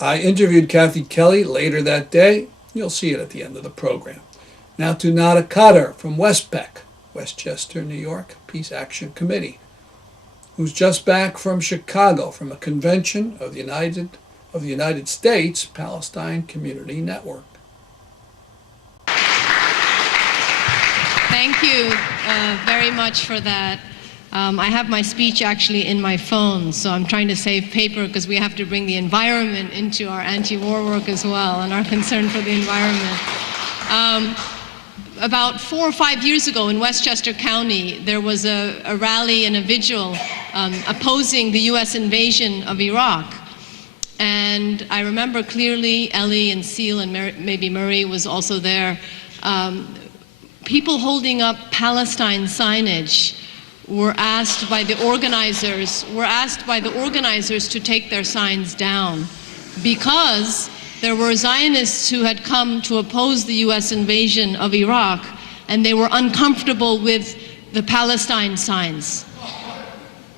I interviewed Kathy Kelly later that day. You'll see it at the end of the program. Now to Nada Khader from Wespac, Westchester, New York, Peace Action Committee, who's just back from Chicago from a convention of the United States Palestine Community Network. Thank you very much for that. I have my speech actually in my phone, so I'm trying to save paper because we have to bring the environment into our anti-war work as well and our concern for the environment. About 4 or 5 years ago in Westchester County, there was a rally and a vigil opposing the US invasion of Iraq. And I remember clearly Ellie and Seal and maybe Murray was also there. People holding up Palestine signage were asked by the organizers to take their signs down because there were Zionists who had come to oppose the US invasion of Iraq, and they were uncomfortable with the Palestine signs.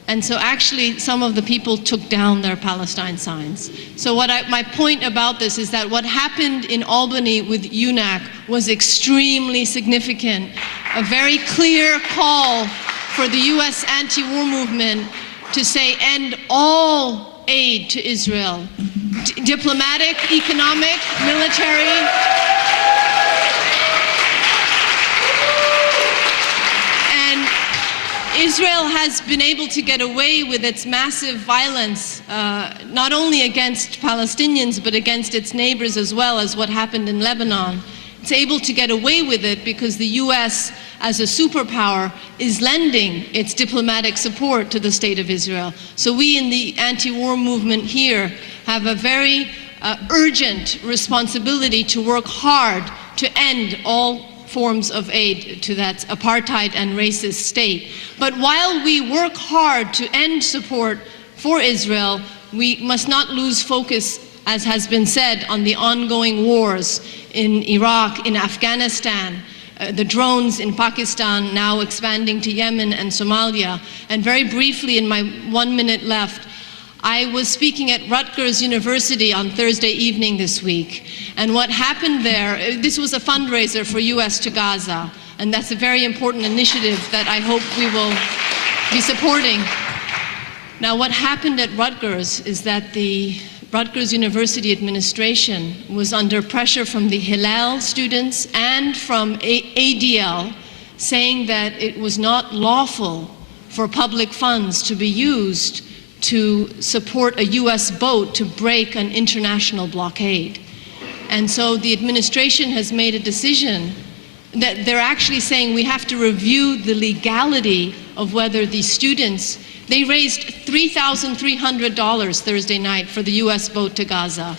And so actually some of the people took down their Palestine signs. So my point about this is that what happened in Albany with UNAC was extremely significant. A very clear call for the US anti-war movement to say end all aid to Israel. Diplomatic, economic, military. And Israel has been able to get away with its massive violence, not only against Palestinians, but against its neighbors as well, as what happened in Lebanon. It's able to get away with it because the US, as a superpower, is lending its diplomatic support to the State of Israel. So we in the anti-war movement here have a very urgent responsibility to work hard to end all forms of aid to that apartheid and racist state. But while we work hard to end support for Israel, we must not lose focus, as has been said, on the ongoing wars in Iraq, in Afghanistan, the drones in Pakistan now expanding to Yemen and Somalia. And very briefly, in my 1 minute left, I was speaking at Rutgers University on Thursday evening this week. And what happened there, this was a fundraiser for US to Gaza. And that's a very important initiative that I hope we will be supporting. Now, what happened at Rutgers is that the Rutgers University administration was under pressure from the Hillel students and from ADL, saying that it was not lawful for public funds to be used to support a US boat to break an international blockade. And so the administration has made a decision that they're actually saying we have to review the legality of whether these students. They raised $3,300 Thursday night for the US boat to Gaza.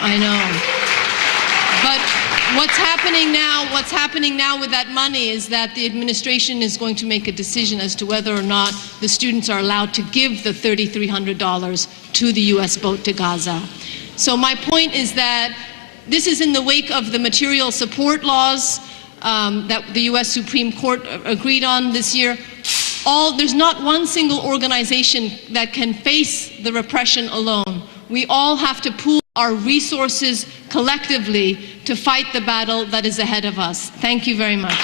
I know. But what's happening now with that money is that the administration is going to make a decision as to whether or not the students are allowed to give the $3,300 to the US boat to Gaza. So my point is that this is in the wake of the material support laws that the US Supreme Court agreed on this year. There's not one single organization that can face the repression alone. We all have to pool our resources collectively to fight the battle that is ahead of us. Thank you very much.